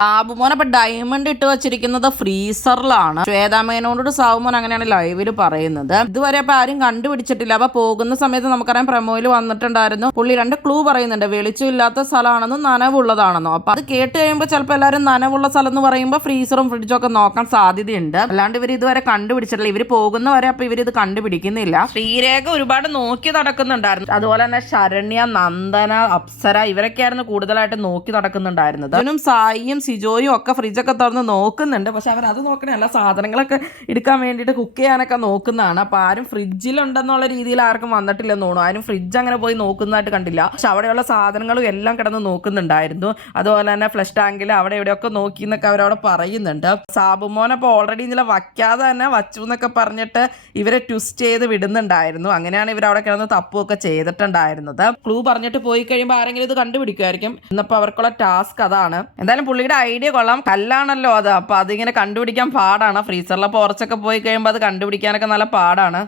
സാബുമോൻ അപ്പൊ ഡയമണ്ട് ഇട്ട് വെച്ചിരിക്കുന്നത് ഫ്രീസറിലാണ്. ശ്വേതാമേനോട് സാബുമോൻ അങ്ങനെയാണ് ലൈവില് പറയുന്നത്. ഇതുവരെ അപ്പൊ ആരും കണ്ടുപിടിച്ചിട്ടില്ല. അപ്പൊ പോകുന്ന സമയത്ത് നമുക്കറിയാം പ്രമോയിൽ വന്നിട്ടുണ്ടായിരുന്നു. പുള്ളി 2 ക്ലൂ പറയുന്നുണ്ട്. വെളിച്ചമില്ലാത്ത സ്ഥലമാണെന്നും നനവുള്ളതാണെന്നോ. അപ്പൊ അത് കേട്ട് കഴിയുമ്പോൾ ചിലപ്പോൾ എല്ലാവരും നനവുള്ള സ്ഥലം എന്ന് പറയുമ്പോൾ ഫ്രീസറും ഫ്രിഡ്ജും ഒക്കെ നോക്കാൻ സാധ്യതയുണ്ട്. അല്ലാണ്ട് ഇവർ ഇതുവരെ കണ്ടുപിടിച്ചിട്ടില്ല. ഇവർ പോകുന്നവരെ അപ്പൊ ഇവർ ഇത് കണ്ടുപിടിക്കുന്നില്ല. ശ്രീരേഖ ഒരുപാട് നോക്കി നടക്കുന്നുണ്ടായിരുന്നു. അതുപോലെ തന്നെ ശരണ്യ, നന്ദന, അപ്സര ഇവരൊക്കെയായിരുന്നു കൂടുതലായിട്ട് നോക്കി നടക്കുന്നുണ്ടായിരുന്നത്. അതിനും സായിയും സിജോയും ഒക്കെ ഫ്രിഡ്ജൊക്കെ തുറന്ന് നോക്കുന്നുണ്ട്. പക്ഷെ അവർ അത് നോക്കണല്ല, സാധനങ്ങളൊക്കെ എടുക്കാൻ വേണ്ടിയിട്ട് കുക്ക് ചെയ്യാനൊക്കെ നോക്കുന്നതാണ്. അപ്പൊ ആരും ഫ്രിഡ്ജിലുണ്ടെന്നുള്ള രീതിയിൽ ആർക്കും വന്നിട്ടില്ലെന്ന് തോന്നുന്നു. ആരും ഫ്രിഡ്ജ് അങ്ങനെ പോയി നോക്കുന്നതായിട്ട് കണ്ടില്ല. പക്ഷെ അവിടെയുള്ള സാധനങ്ങളും എല്ലാം കിടന്ന് നോക്കുന്നുണ്ടായിരുന്നു. അതുപോലെ തന്നെ ഫ്ലഷ് ടാങ്കിൽ അവിടെ എവിടെയൊക്കെ നോക്കി എന്നൊക്കെ അവരവിടെ പറയുന്നുണ്ട്. സാബുമോൻ അപ്പോൾ ഓൾറെഡി ഇതിലെ വയ്ക്കാതെ തന്നെ വച്ചു എന്നൊക്കെ പറഞ്ഞിട്ട് ഇവരെ ട്വിസ്റ്റ് ചെയ്ത് വിടുന്നുണ്ടായിരുന്നു. അങ്ങനെയാണ് ഇവരവിടെ കിടന്ന് തപ്പുമൊക്കെ ചെയ്തിട്ടുണ്ടായിരുന്നത്. ക്ലൂ പറഞ്ഞിട്ട് പോയി കഴിയുമ്പോൾ ആരെങ്കിലും ഇത് കണ്ടുപിടിക്കുമായിരിക്കും. ഇന്നിപ്പോൾ അവർക്കുള്ള ടാസ്ക് അതാണ്. എന്തായാലും പുള്ളിയുടെ ഐഡിയ കൊള്ളാം. കല്ലാണല്ലോ അത്, അപ്പൊ അതിങ്ങനെ കണ്ടുപിടിക്കാൻ പാടാണ്. ഫ്രീസറിലെ പോർച്ചൊക്കെ പോയി കഴിയുമ്പോൾ അത് കണ്ടുപിടിക്കാനൊക്കെ നല്ല പാടാണ്.